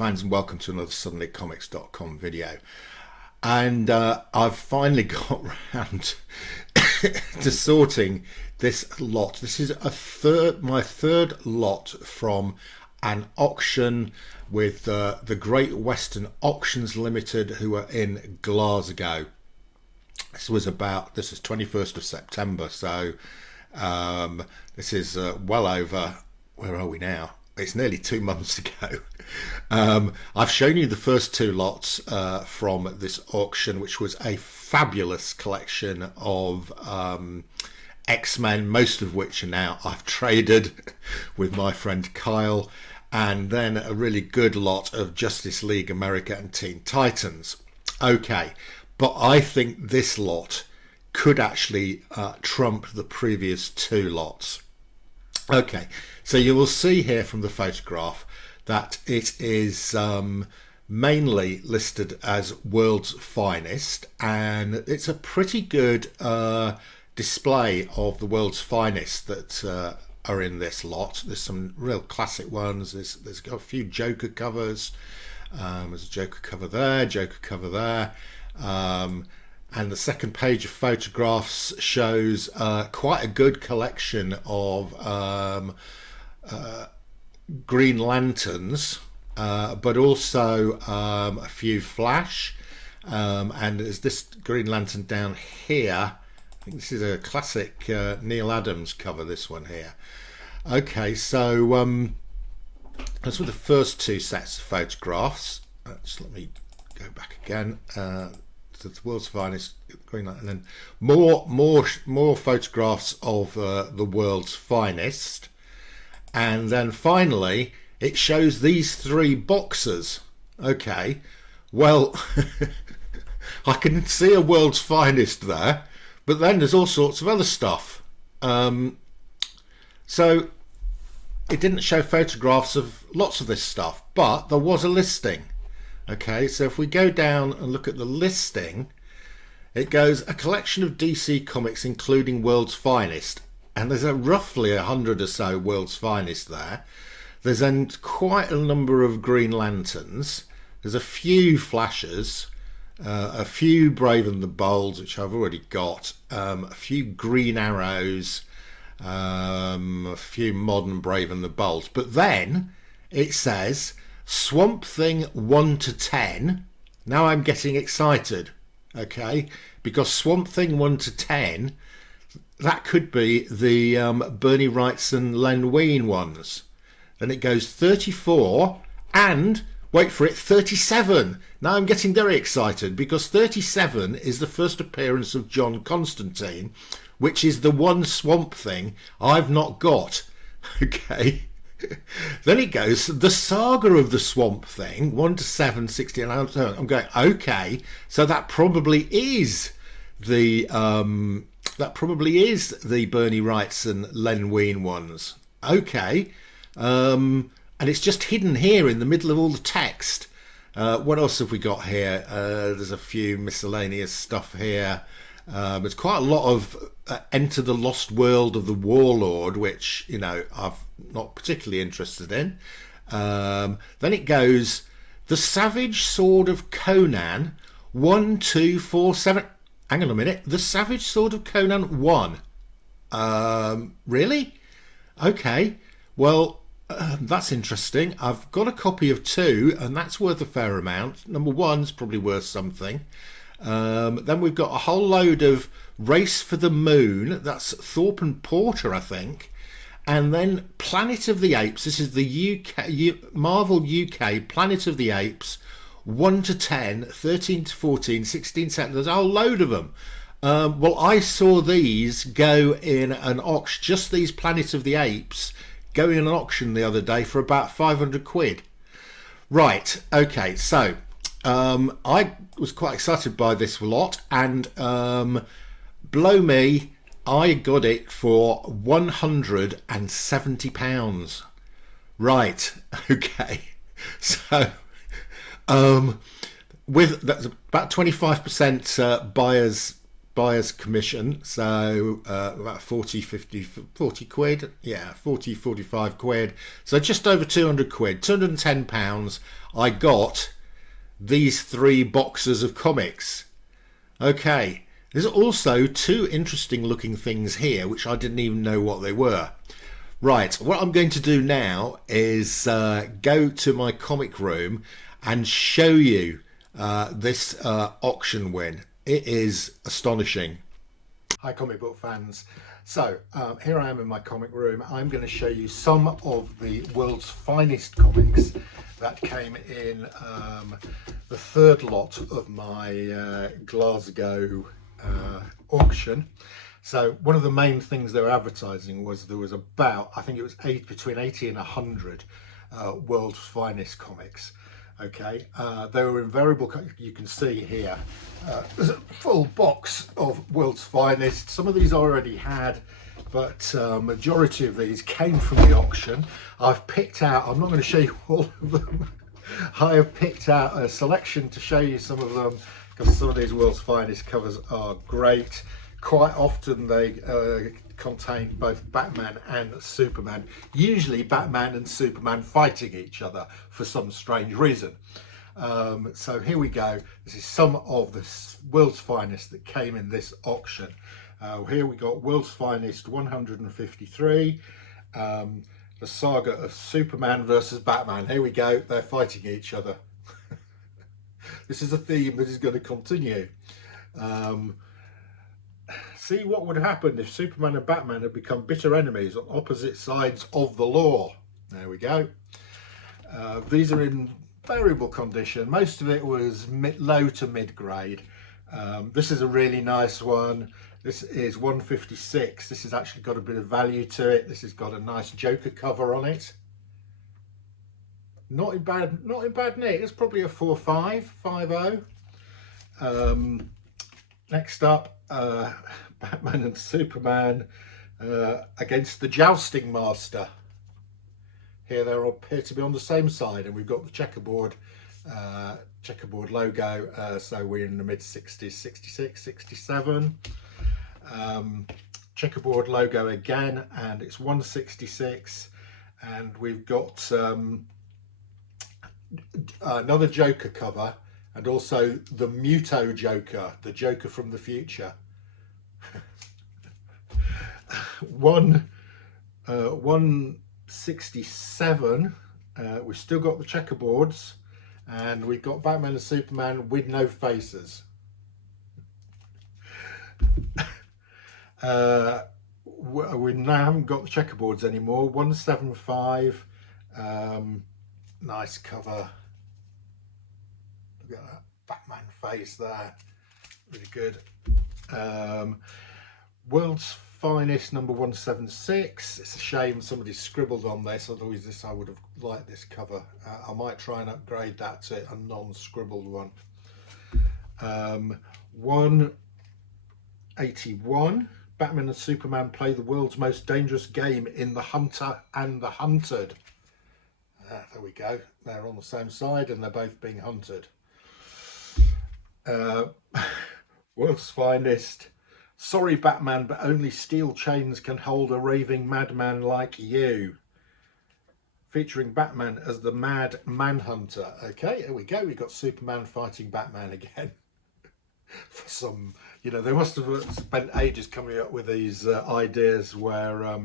fans, and welcome to another suddenlycomics.com video. And I've finally got round to sorting this lot. This is my third lot from an auction with the Great Western Auctions Limited, who are in Glasgow. This is 21st of September, so this is well over, where are we now? It's nearly 2 months ago. I've shown you the first two lots from this auction, which was a fabulous collection of X-Men, most of which are now I've traded with my friend Kyle, and then a really good lot of Justice League America and Teen Titans. Okay, but I think this lot could actually trump the previous two lots. Okay, so you will see here from the photograph that it is mainly listed as World's Finest, and it's a pretty good display of the World's Finest that are in this lot. There's some real classic ones. There's got a few Joker covers. There's a Joker cover there, Joker cover there. And the second page of photographs shows quite a good collection of Green Lanterns, but also a few Flash. And there's this Green Lantern down here. I think this is a classic Neil Adams cover, this one here. Okay, so that's with the first two sets of photographs. Just let me go back again. The World's Finest, Green Lantern, and then more photographs of the World's Finest, and then finally it shows these three boxes. Okay, well, I can see a World's Finest there, but then there's all sorts of other stuff. So it didn't show photographs of lots of this stuff, but there was a listing. Okay, so if we go down and look at the listing, it goes a collection of DC comics including World's Finest, and there's roughly 100 or so World's Finest there. There's quite a number of Green Lanterns. There's a few Flashers, a few Brave and the Bold, which I've already got, a few Green Arrows, a few modern Brave and the Bold. But then it says Swamp Thing 1 to 10. Now I'm getting excited, okay, because Swamp Thing 1 to 10, that could be the Bernie Wrightson Len Wein ones. Then it goes 34 and, wait for it, 37. Now I'm getting very excited because 37 is the first appearance of John Constantine, which is the one Swamp Thing I've not got. Okay. Then it goes the Saga of the Swamp Thing 1 to 7, 16. I'm going, okay, so that probably is the Bernie Wrightson Len Wein ones. Okay, and it's just hidden here in the middle of all the text. What else have we got here? There's a few miscellaneous stuff here. There's quite a lot of Enter the Lost World of the Warlord, which, you know, I'm not particularly interested in. Then it goes The Savage Sword of Conan 1, 2, 4, 7. Hang on a minute. The Savage Sword of Conan 1. Really? Okay. Well, that's interesting. I've got a copy of 2, and that's worth a fair amount. Number 1's probably worth something. Then we've got a whole load of Race for the Moon. That's Thorpe and Porter, I think. And then Planet of the Apes. This is the Marvel UK Planet of the Apes 1 to 10, 13 to 14, 16 to 17. There's a whole load of them. Well, I saw these go in an auction, just these Planet of the Apes, go in an auction the other day for about 500 quid. Right, okay, so I was quite excited by this lot, and blow me, I got it for £170. Right, okay, so with that's about 25% buyer's buyer's commission, so about 40 quid, yeah, 45 quid, so just over 200 quid, £210. I got these 3 boxes of comics. Okay, there's also 2 interesting looking things here which I didn't even know what they were. Right, what I'm going to do now is go to my comic room and show you this auction win. It is astonishing. Hi comic book fans. So here I am in my comic room. I'm going to show you some of the world's finest comics that came in the third lot of my Glasgow auction. So one of the main things they were advertising was there was about, I think it was between 80 and 100 world's finest comics. Okay, they were in variable, you can see here, there's a full box of world's finest. Some of these I already had, but majority of these came from the auction. I've picked out, I'm not going to show you all of them, I have picked out a selection to show you some of them, because some of these world's finest covers are great. Quite often they contain both Batman and Superman, usually Batman and Superman fighting each other for some strange reason. So here we go. This is some of the world's finest that came in this auction. Here we got world's finest 153, the saga of Superman versus Batman. Here we go, they're fighting each other. This is a theme that is going to continue. See what would happen if Superman and Batman had become bitter enemies on opposite sides of the law. There we go. These are in variable condition. Most of it was low to mid grade. This is a really nice one. This is 156. This has actually got a bit of value to it. This has got a nice Joker cover on it. Not in bad nick. It's probably a 4.5, 5.0. Next up, Batman and Superman against the Jousting Master. Here they appear to be on the same side, and we've got the checkerboard logo. So we're in the mid 60s, 66, 67. Checkerboard logo again, and it's 166. And we've got another Joker cover, and also the Muto Joker, the Joker from the future. 167. We've still got the checkerboards, and we've got Batman and Superman with no faces. We now haven't got the checkerboards anymore. 175. Nice cover. Look at that Batman face there, really good. World's finest number 176. It's a shame somebody scribbled on this, otherwise I would have liked this cover. I might try and upgrade that to a non-scribbled one. 181. Batman and Superman play the world's most dangerous game in The Hunter and the Hunted. There we go, they're on the same side and they're both being hunted. World's finest. Sorry Batman, but only steel chains can hold a raving madman like you. Featuring Batman as the Mad Manhunter. Okay, here we go. We got Superman fighting Batman again. For some, you know, they must have spent ages coming up with these ideas where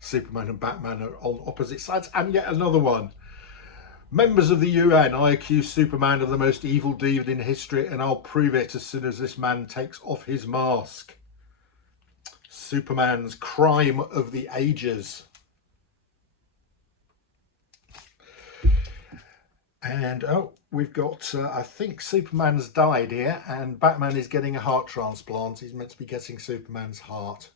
Superman and Batman are on opposite sides. And yet another one. Members of the UN, I accuse Superman of the most evil deed in history, and I'll prove it as soon as this man takes off his mask. Superman's crime of the ages. And oh, we've got, I think Superman's died here, and Batman is getting a heart transplant. He's meant to be getting Superman's heart.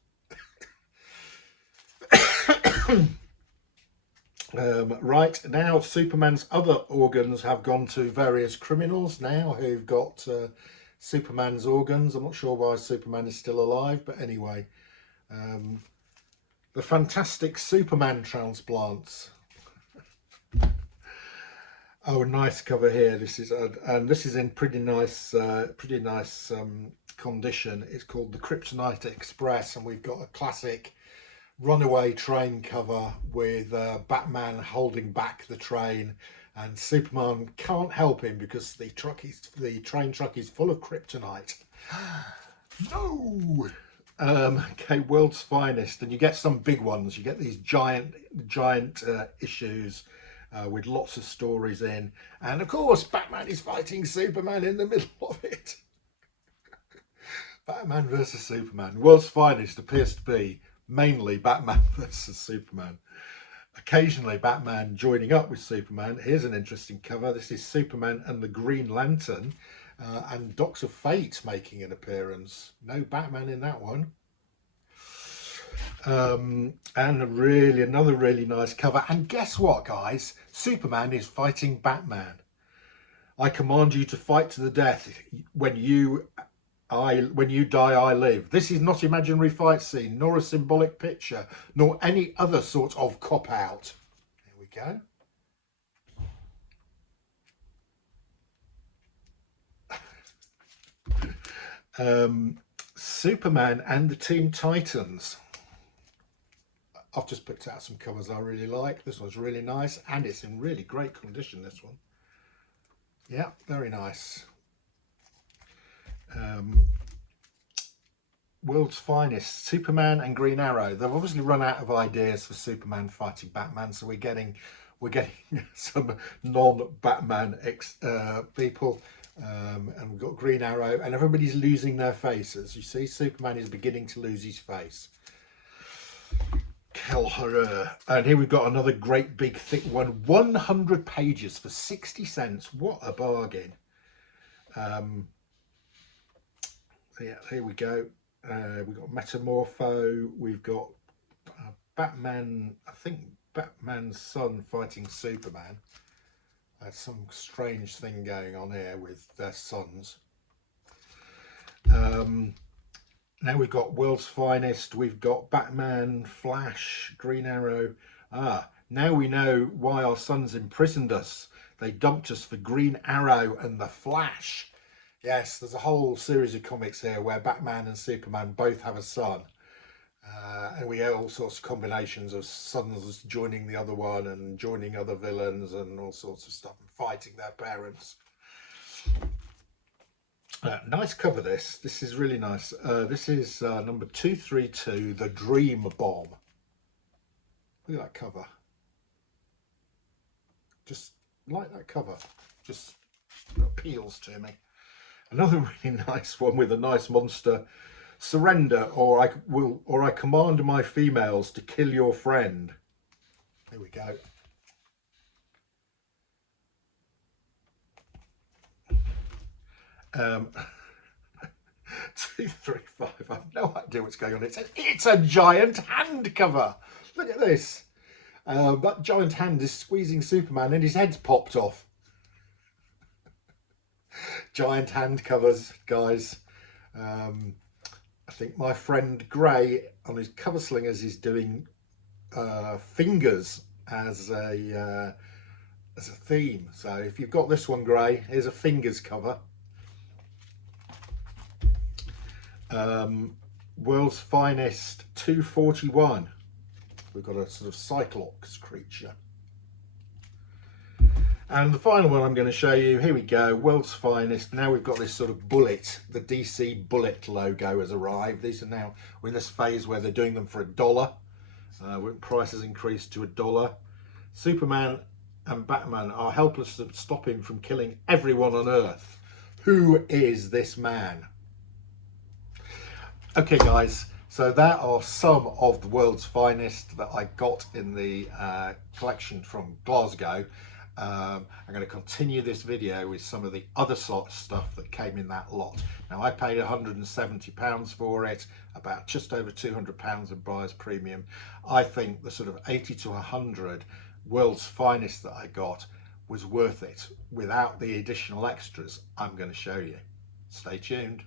Right, now Superman's other organs have gone to various criminals now who've got Superman's organs. I'm not sure why Superman is still alive, but anyway. The fantastic Superman transplants. Oh, a nice cover here. This is and this is in pretty nice condition. It's called the Kryptonite Express, and we've got a classic runaway train cover with Batman holding back the train, and Superman can't help him because the train truck is full of kryptonite. No. Okay, World's Finest, and you get some big ones. You get these giant issues with lots of stories in, and of course Batman is fighting Superman in the middle of it. Batman versus Superman. World's Finest appears to be mainly Batman versus Superman. Occasionally Batman joining up with Superman. Here's an interesting cover. This is Superman and the Green Lantern, and Doctor Fate making an appearance. No Batman in that one. And another really nice cover. And guess what, guys? Superman is fighting Batman. I command you to fight to the death. When you die, I live. This is not imaginary fight scene, nor a symbolic picture, nor any other sort of cop-out. Here we go. Superman and the Teen Titans. I've just picked out some covers I really like. This one's really nice, and it's in really great condition, this one. Yeah, very nice. World's Finest, Superman and Green Arrow. They've obviously run out of ideas for Superman fighting Batman, so we're getting some non-Batman people, and we've got Green Arrow, and everybody's losing their faces. You see, Superman is beginning to lose his face. Quel horror. And here we've got another great big thick one, 100 pages for 60 cents. What a bargain. Yeah, here we go. We've got Metamorpho, we've got Batman, I think Batman's son fighting Superman. There's some strange thing going on here with their sons. Now we've got World's Finest, we've got Batman, Flash, Green Arrow. Now we know why our sons imprisoned us. They dumped us for Green Arrow and the Flash. Yes, there's a whole series of comics here where Batman and Superman both have a son. And we have all sorts of combinations of sons joining the other one and joining other villains and all sorts of stuff and fighting their parents. Nice cover this. This is really nice. This is number 232, The Dream Bomb. Look at that cover. Just like that cover. Just appeals to me. Another really nice one with a nice monster. Surrender, or I command my females to kill your friend. Here we go. Um, 235. I have no idea what's going on. It's a giant hand cover. Look at this. That giant hand is squeezing Superman and his head's popped off. Giant hand covers, guys. I think my friend Gray on his cover slingers is doing fingers as a theme. So if you've got this one, Gray, here's a fingers cover. World's Finest 241. We've got a sort of Cyclops creature. And the final one I'm going to show you, here we go, World's Finest. Now we've got this sort of bullet, the DC Bullet logo has arrived. These are now, we're in this phase where they're doing them for $1. When prices increased to $1. Superman and Batman are helpless to stop him from killing everyone on Earth. Who is this man? Okay, guys, so that are some of the World's Finest that I got in the collection from Glasgow. I'm going to continue this video with some of the other sort of stuff that came in that lot. Now, I paid £170 for it, about just over £200 in buyer's premium. I think the sort of 80 to 100 World's Finest that I got was worth it without the additional extras I'm going to show you. Stay tuned.